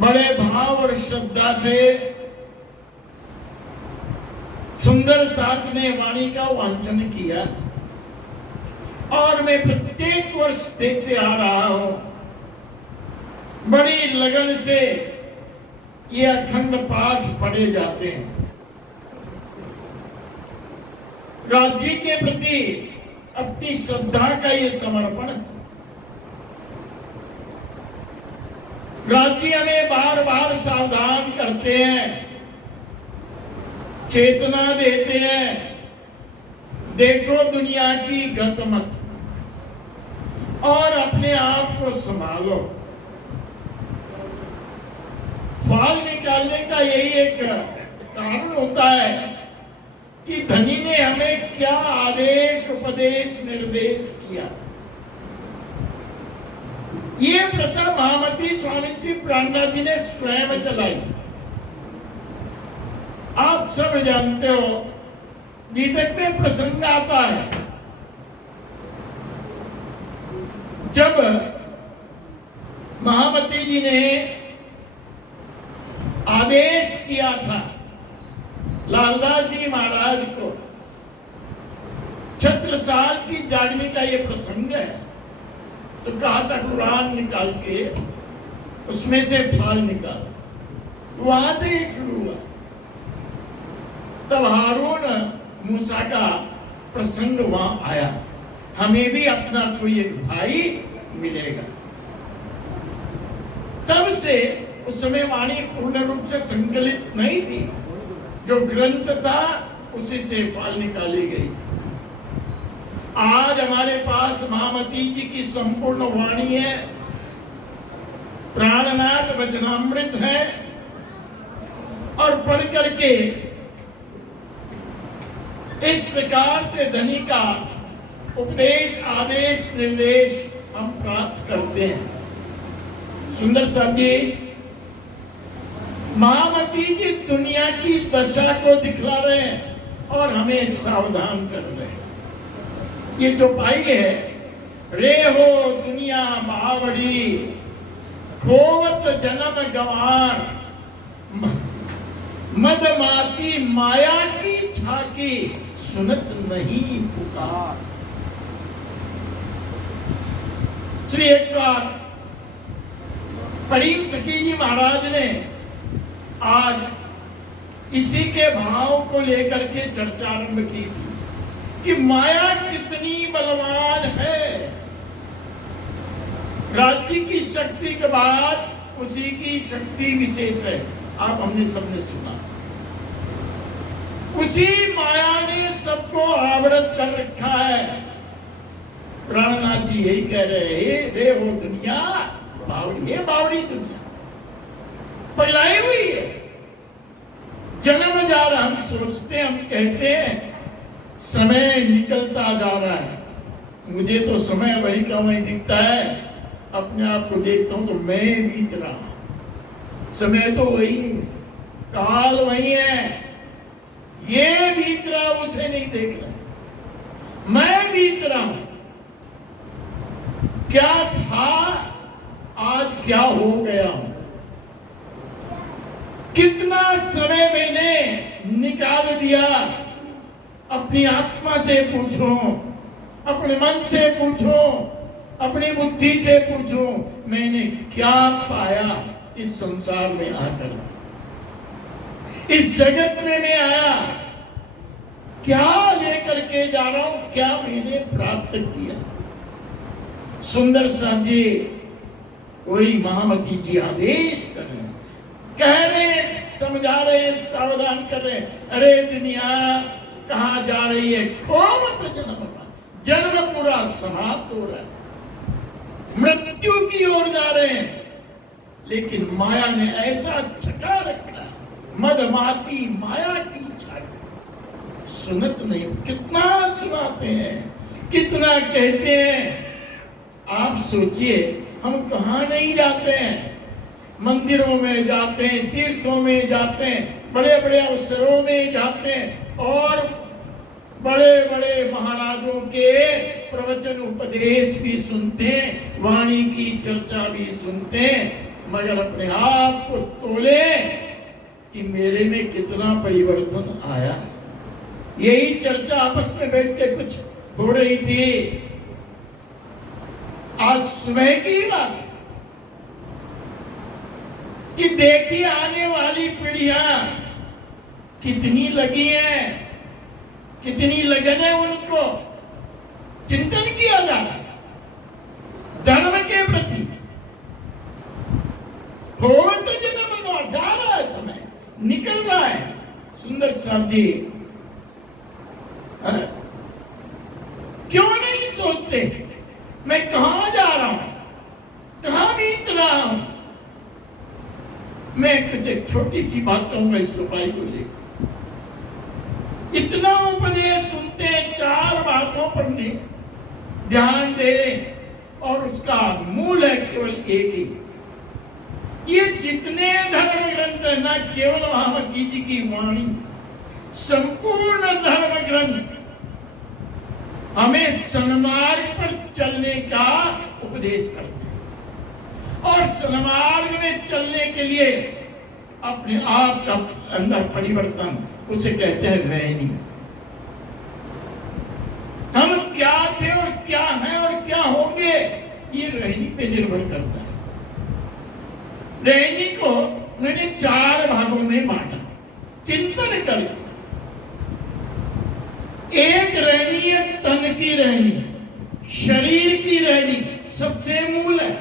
बड़े भाव और श्रद्धा से सुंदर साथ ने वाणी का वांचन किया और मैं प्रत्येक वर्ष देखते आ रहा हूं, बड़ी लगन से ये अखंड पाठ पढ़े जाते हैं। राज्य के प्रति अपनी श्रद्धा का ये समर्पण। राज्य हमें बार बार सावधान करते हैं, चेतना देते हैं, देखो दुनिया की गत मत और अपने आप को संभालो। फल निकालने का यही एक कारण होता है कि धनी ने हमें क्या आदेश उपदेश निर्देश किया। ये प्रथा महामती स्वामी श्री प्राणनाथ जी ने स्वयं चलाई। आप सब जानते हो, बीतक में प्रसंग आता है जब महामती जी ने आदेश किया था लालदास जी महाराज को, छत्रसाल की जागने का ये प्रसंग है, तो कहा था कुरान निकाल के उसमें से फल निकाल। वहां से ये शुरू हुआ। तब हारून मूसा का प्रसंग वहां आया, हमें भी अपना कोई एक भाई मिलेगा। तब से उस समय वाणी पूर्ण रूप से संकलित नहीं थी, जो ग्रंथ था उसी से फल निकाली गई थी। आज हमारे पास महामती जी की संपूर्ण वाणी है, प्राणनाथ वचनामृत है, और पढ़ करके इस प्रकार से धनी का उपदेश आदेश निर्देश हम प्राप्त करते हैं। सुंदर साहब जी, महामती जी दुनिया की दशा को दिखला रहे हैं और हमें सावधान कर रहे हैं। ये जो पाई है, रे हो दुनिया बावड़ी, खोवत जन्म गंवार, मदमाती माया की झाकी, सुनत नहीं पुकार। श्री एक परीम सखी जी महाराज ने आज इसी के भाव को लेकर के चर्चा आरंभ की थी कि माया कितनी बलवान है। राज्य की शक्ति के बाद उसी की शक्ति विशेष है। आप हमने सबने सुना, उसी माया ने सबको आवृत कर रखा है। प्राणनाथ जी यही कह रहे हैं, रे हो दुनिया बावड़ी, है बावड़ी दुनिया फैलाई हुई है, जन्म जा रहा। हम सोचते हैं, हम कहते हैं समय निकलता जा रहा है, मुझे तो समय वही का वही दिखता है। अपने आप को देखता हूं तो मैं बीत रहा हूं, समय तो वही है, काल वही है, ये बीत रहा उसे नहीं देख रहा, मैं बीत रहा हूं। क्या था आज क्या हो गया हूं, कितना समय मैंने निकाल दिया। अपनी आत्मा से पूछो, अपने मन से पूछो, अपनी बुद्धि से पूछो, मैंने क्या पाया इस संसार में आकर, इस जगत में मैं आया, क्या लेकर के जा रहा हूं, क्या मैंने प्राप्त किया। सुंदर साहब जी वही महामती जी आदेश कर रहे हैं, कह रहे हैं, समझा रहे हैं, सावधान कर रहे हैं। अरे दुनिया कहां जा रही है, खोवत जन्म, जन्म पूरा समाप्त हो रहा है, मृत्यु की ओर जा रहे हैं। लेकिन माया ने ऐसा छका रखा, मदमाती माया की छाती, सुनत नहीं। कितना सुनाते हैं, कितना कहते हैं। आप सोचिए, हम कहां नहीं जाते हैं, मंदिरों में जाते हैं, तीर्थों में जाते हैं, बड़े बड़े अवसरों में जाते हैं और बड़े बड़े महाराजों के प्रवचन उपदेश भी सुनते हैं, वाणी की चर्चा भी सुनते हैं, मगर अपने आप को तोले कि मेरे में कितना परिवर्तन आया। यही चर्चा आपस में बैठ के कुछ हो रही थी। आज सुबह की बात कि देखिए आने वाली पीढ़ियां कितनी लगी हैं, कितनी लगन है उनको। चिंतन किया जा रहा है धर्म के प्रति। हो तो जन्म लौट जा रहा है, समय निकल रहा है। सुंदर साहब जी क्यों नहीं सोचते मैं कहां जा रहा हूं, कहां बीत रहा हूं। मैं कुछ एक छोटी सी बात कहूंगा इस सफाई को लेकर। इतना उपदेश सुनते हैं, 4 बातों पर नहीं ध्यान दे और उसका मूल है केवल एक ही। ये जितने धर्म ग्रंथ है, ना केवल महामती जी की वाणी, संपूर्ण धर्म ग्रंथ हमें सन्मार्ग पर चलने का उपदेश करते हैं। और सन्मार्ग में चलने के लिए अपने आप का अंदर परिवर्तन, उसे कहते हैं रहनी। हम क्या थे और क्या हैं और क्या होंगे, ये रहनी पे निर्भर करता है। रहनी को मैंने 4 भागों में बांटा, चिंतन करके। एक रहनी है तन की रहनी, शरीर की रहनी, सबसे मूल है।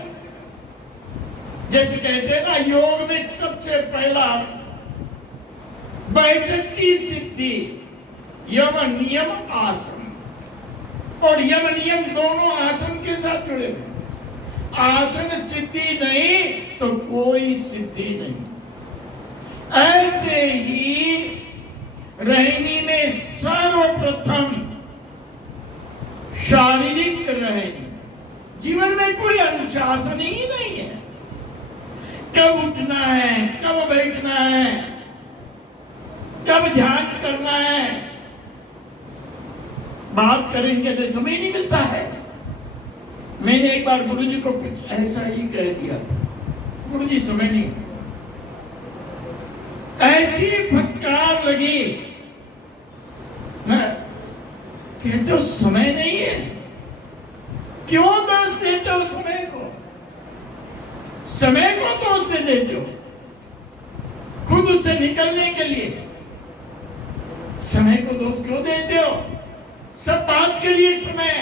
जैसे कहते हैं ना, योग में सबसे पहला बैठक की सिद्धि यम नियम आसन, और यम नियम दोनों आसन के साथ जुड़े हुए। आसन सिद्धि नहीं तो कोई सिद्धि नहीं। ऐसे ही रहनी में सर्वप्रथम शारीरिक रहनी। जीवन में कोई अनुशासन ही नहीं है। कब उठना है, कब बैठना है, कब ध्यान करना है, बात करेंगे तो समय नहीं मिलता है। मैंने एक बार गुरुजी को कुछ ऐसा ही कह दिया था, गुरुजी समय नहीं। ऐसी फटकार लगी, मैं कहते हो समय नहीं है, क्यों दोष देते हो समय को? समय को दोष दे देते हो खुद उससे निकलने के लिए। समय को दोष क्यों देते हो? सब बात के लिए समय।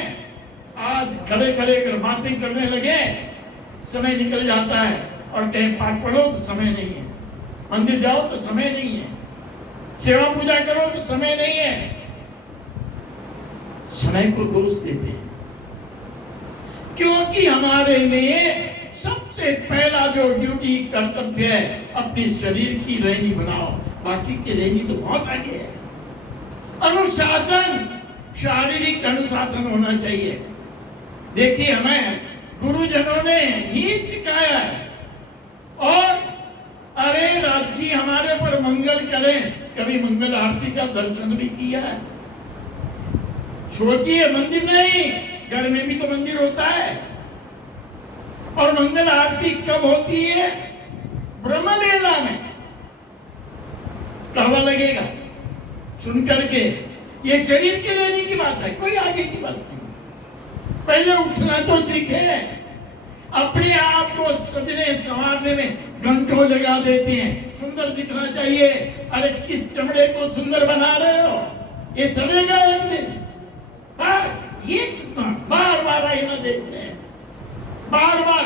आज खड़े खड़े कर बातें करने लगे, समय निकल जाता है। और कहीं पाठ पढ़ो तो समय नहीं है, मंदिर जाओ तो समय नहीं है, सेवा पूजा करो तो समय नहीं है। समय को दोष देते हैं क्योंकि हमारे में सबसे पहला जो ड्यूटी कर्तव्य है, अपने शरीर की रहनी बनाओ। बाकी की रहनी तो बहुत आगे है। अनुशासन, शारीरिक अनुशासन होना चाहिए। देखिए हमें गुरुजनों ने ही सिखाया है। और अरे राजी हमारे पर मंगल करें, कभी मंगल आरती का दर्शन भी किया है? सोचिए, मंदिर नहीं, घर में भी तो मंदिर होता है। और मंगल आरती कब होती है? ब्रह्म बेला में। कहवा लगेगा सुन करके। ये शरीर के रहने की बात है, कोई आगे की बात नहीं। पहले उठना तो सीखे। अपने आप को सजने संवारने में घंटों लगा देते हैं, सुंदर दिखना चाहिए। अरे किस चमड़े को सुंदर बना रहे हो? ये सड़ेगा एक दिन। बस ये बार बार आईना देखते हैं, बार बार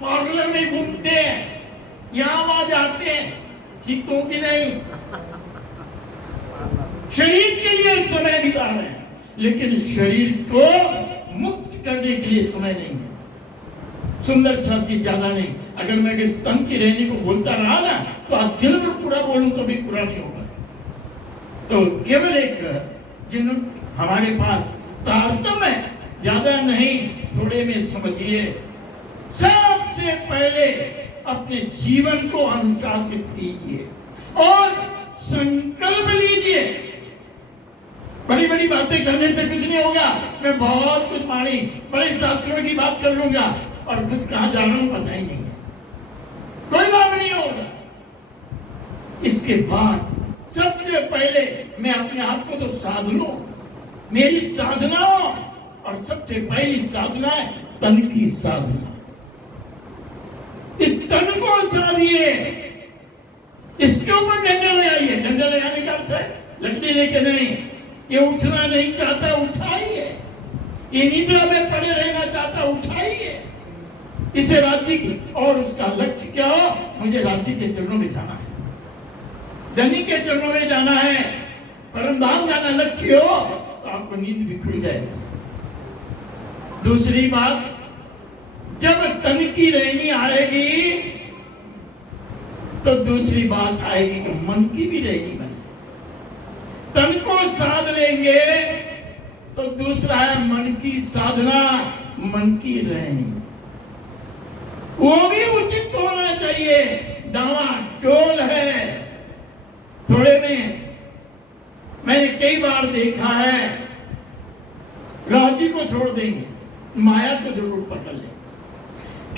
पार्लर में घूमते हैं, यहाँ वहां जाते हैं, ठीक तो कि नहीं? शरीर के लिए समय बिता रहे हैं, लेकिन शरीर को मुक्त करने के लिए समय नहीं है। सुंदर शब्द ज्यादा नहीं। अगर मैं इस तन की रहने को बोलता रहा ना, तो आज दिल में पूरा बोलूं तो भी पूरा नहीं होगा। तो केवल एक जिन हमारे पास तारतम्य है, ज्यादा नहीं, थोड़े में समझिए। सबसे पहले अपने जीवन को अनुशासित कीजिए और संकल्प लीजिए। बड़ी बड़ी बातें करने से कुछ नहीं होगा। मैं बहुत कुछ मानी, बड़े शास्त्रों की बात कर लूंगा और खुद कहां जा रहा हूं पता ही नहीं है। उसके बाद सबसे पहले मैं अपने आप को तो साध लूं, मेरी साधना हो, और सबसे पहली साधना है तन की साधना। इस तन को साधिए, इसके ऊपर डंडा लगाइए। डंडा लगाने का अर्थ है लकड़ी लेके नहीं, ये उठना नहीं चाहता उठाइए, ये निद्रा में पड़े रहना चाहता उठाइए इसे राज्य की। और उसका लक्ष्य क्या हो? मुझे राज्य के चरणों में जाना है, धनी के चरणों में जाना है, परम धाम जाना लक्ष्य हो तो आपको नींद भी खुल जाएगी। दूसरी बात, जब तन की रहनी आएगी तो दूसरी बात आएगी कि मन की भी रहनी बने। तन को साध लेंगे तो दूसरा है मन की साधना, मन की रहनी, वो भी उचित होना चाहिए। डामाडोल है थोड़े में। मैंने कई बार देखा है, राज्य को छोड़ देंगे, माया को जरूर पकड़ लेंगे।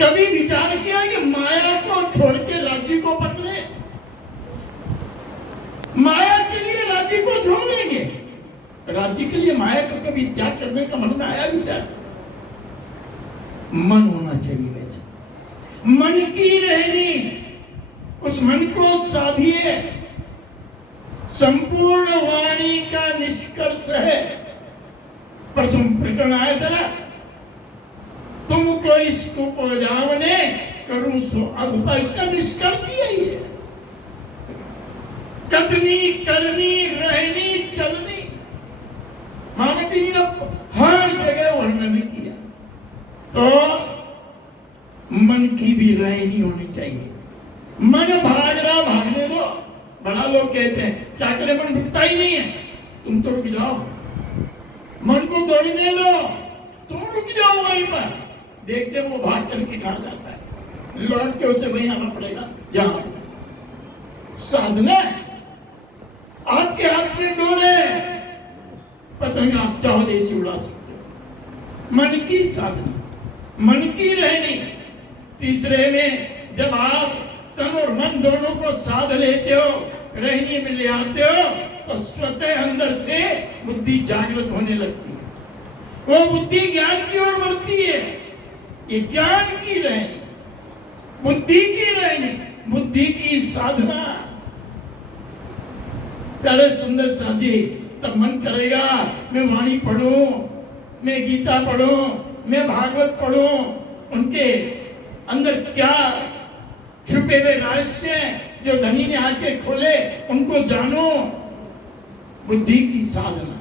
कभी विचार किया कि माया को छोड़ के राज्य को पकड़े? माया के लिए राज्य को छोड़ लेंगे, राज्य के लिए माया को कभी त्याग करने का मन में आया विचार? मन होना चाहिए वैसे, मन की रहनी, उस मन को साधिए। संपूर्ण वाणी का निष्कर्ष है, परसों प्रकरण आया था ना, तुमको इसको उपजावने करूं सो अब, इसका निष्कर्ष यही है। कथनी करनी रहनी चलनी, महामती जी ने हर जगह वर्णन किया। तो मन की भी रहनी होनी चाहिए। मन भाग रहा, भागने दो। बड़ा लोग कहते हैं क्या करें, मन रुकता ही नहीं है। तुम तो रुक जाओ, मन को दौड़ने लो, तुम रुक जाओ वहीं पर। देखते वो भाग करके कहा जाता है, लौट के उसे वहीं आना पड़ेगा जहां साधना है। आपके हाथ में डोले, पतंग आप चाहो जैसी उड़ा सकते हो। मन की साधना, मन की रहनी। तीसरे में जब आप तन और मन दोनों को साध लेते हो, रहनी में ले आते हो, तो स्वतः अंदर से बुद्धि जागृत होने लगती है। वो बुद्धि ज्ञान की ओर बढ़ती है। ये ज्ञान की रहनी, बुद्धि की रहनी, बुद्धि की साधना। प्यारे सुंदर साथी, तब मन करेगा मैं वाणी पढ़ूं, मैं गीता पढ़ूं, मैं भागवत पढ़ूं, उनके अंदर क्या छुपे हुए रहस्य जो धनी ने आंखें खोले उनको जानो। बुद्धि की साधना,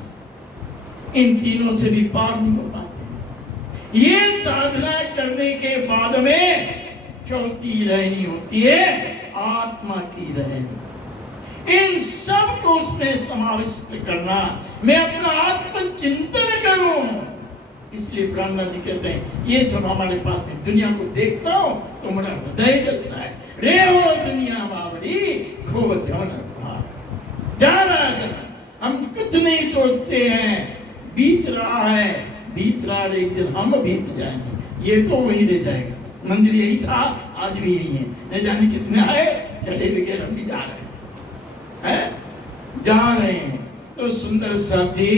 इन तीनों से भी पार नहीं हो पाते। ये साधना करने के बाद में चौथी रहनी होती है आत्मा की रहनी। इन सब को उसमें समाविष्ट करना, मैं अपना आत्मचिंतन करूं। इसलिए प्राणनाथ जी कहते हैं ये सब हमारे पास है। दुनिया को देखता हूं तो मेरा हृदय जलता है। रे हो दुनिया बावड़ी खूब जाना, हम कुछ नहीं सोचते हैं, बीत रहा है, बीत रहा है, एक दिन हम बीत जाएंगे। ये तो वहीं रह जाएगा। मंदिर यही था, आज भी यही है। न जाने कितने आए, चले बगैर हम भी जा रहे हैं, जा रहे हैं। तो सुंदर साथी,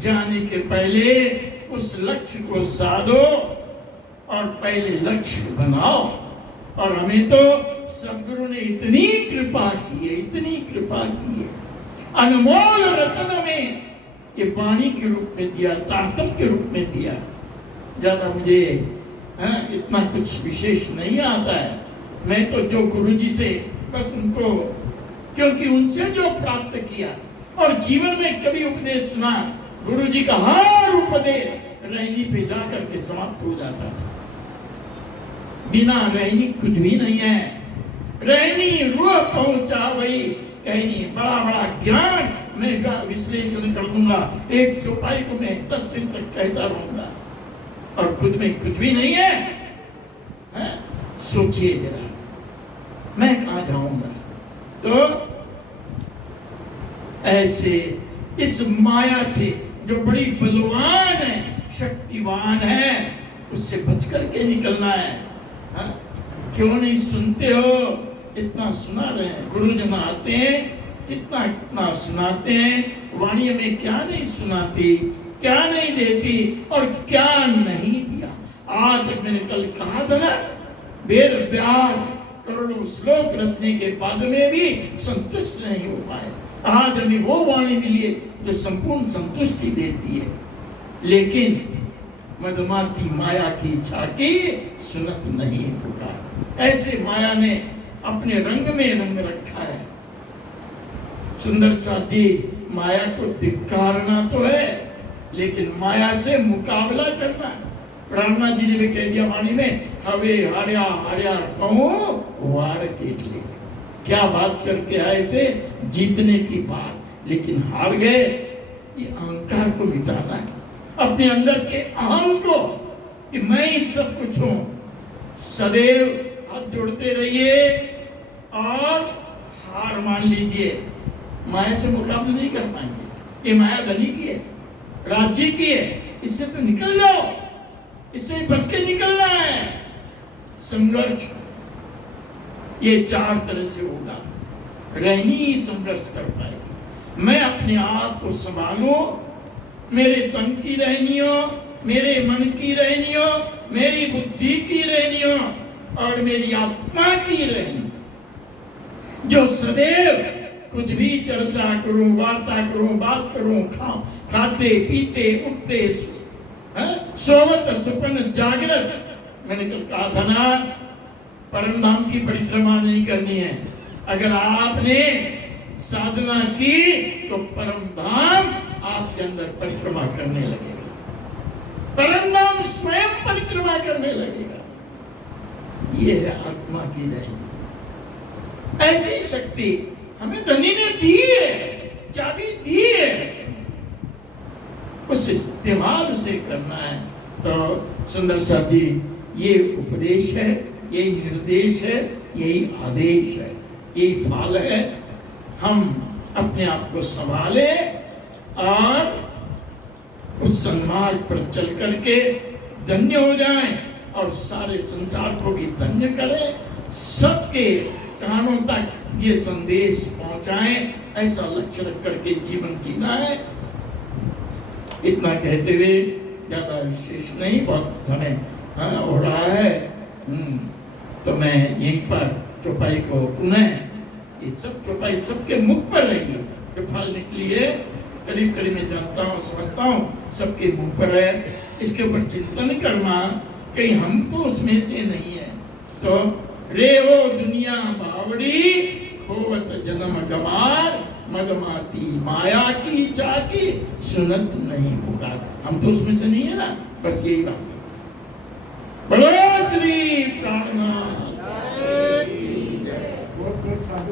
जाने के पहले उस लक्ष्य को साधो और पहले लक्ष्य बनाओ। और हमें तो सदगुरु ने इतनी कृपा की है, इतनी कृपा की है, अनमोल रत्न में ये वाणी के रूप में दिया, तारतम के रूप में दिया। ज्यादा मुझे इतना कुछ विशेष नहीं आता है। मैं तो जो गुरु जी से बस उनको, क्योंकि उनसे जो प्राप्त किया और जीवन में कभी उपदेश सुना, गुरु जी का हर उपदेश रहनी पे जाकर के समाप्त हो जाता था। बिना रहनी कुछ भी नहीं है। रहनी रूह पहुंचा वही कहनी। बड़ा बड़ा ज्ञान मैं विश्लेषण कर दूंगा, एक चौपाई को मैं 10 दिन तक कहता रहूंगा और खुद में कुछ भी नहीं है। सोचिए जरा, मैं कहां जाऊंगा? तो ऐसे इस माया से जो बड़ी बलवान है, शक्तिवान है, उससे बच करके निकलना है। क्यों नहीं सुनते हो? इतना सुना रहे हैं, गुरुजन आते हैं कितना कितना सुनाते हैं, वाणी में क्या नहीं सुनाती, क्या नहीं देती और क्या नहीं दिया। आज मैंने कल कहा था ना, वेद व्यास करोड़ों श्लोक रचने के बाद में भी संतुष्ट नहीं हो पाए। आज हमें वो वाणी मिली है जो संपूर्ण संतुष्टि देती है, लेकिन मधुमाती माया की झांकी सुनत नहीं पुकार। ऐसे माया ने अपने रंग में रंग रखा है। सुंदर साथ जी, माया को धिक्कारना तो है, लेकिन माया से मुकाबला करना है। प्राणनाथ जी ने भी कह दिया वाणी में, हवे हार्या हार्या कहूं वार केट ले। क्या बात करके आए थे, जीतने की बात, लेकिन हार गए। ये अहंकार को मिटाना है, अपने अंदर के अहम को, कि मैं ही सब कुछ हूं। सदैव हाथ जोड़ते रहिए और हार मान लीजिए। माया से मुकाबला नहीं कर पाएंगे। ये माया धनी की है, राज्य की है, इससे तो निकल जाओ, इससे बच के निकलना है। संघर्ष ये चार तरह से होगा, रहनी ही संघर्ष कर पाएगी। मैं अपने आप को संभालूं, मेरे तन की रहनी हो, मेरे मन की रहनी हो, मेरी बुद्धि की रहनी हो और मेरी आत्मा की रहनी, जो सदैव कुछ भी चर्चा करूं, वार्ता करूं, बात करूं, खाते पीते उठते सोवत सुपन जागृत। मैंने कल कहा था ना, परम धाम की परिक्रमा नहीं करनी है। अगर आपने साधना की तो परम धाम आपके अंदर परिक्रमा करने लगेगा, परम धाम स्वयं परिक्रमा करने लगेगा। ये है आत्मा की रहनी। ऐसी शक्ति हमें धनी ने दी है, चाबी दी है, उस इस्तेमाल उसे करना है। तो सुंदर साथ जी, ये उपदेश है, यही निर्देश है, यही आदेश है, यही फल है। हम अपने आप को संभालें और उस सन्मार्ग पर चल करके धन्य हो जाएं और सारे संसार को भी धन्य करें, सबके कानों तक ये संदेश पहुंचाएं। ऐसा लक्ष्य रख करके जीवन जीना है। इतना कहते हुए ज्यादा विशेष नहीं, बहुत समय हो रहा है, तो मैं यहीं पर चौपाई को पुनः, ये सब चौपाई सबके मुख पर रही है, जो फल निकली है करीब करीब मैं जानता हूँ, समझता हूँ, सबके मुख पर है। इसके ऊपर चिंतन करना, कहीं हम तो उसमें से नहीं है। तो रे हो दुनिया बावड़ी, खोवत जन्म गमार, मदमाती माया की चाकी, सुनत नहीं पुकार। हम तो उसमें से नहीं है ना, बस यही बात। बोलो श्री प्राणनाथ।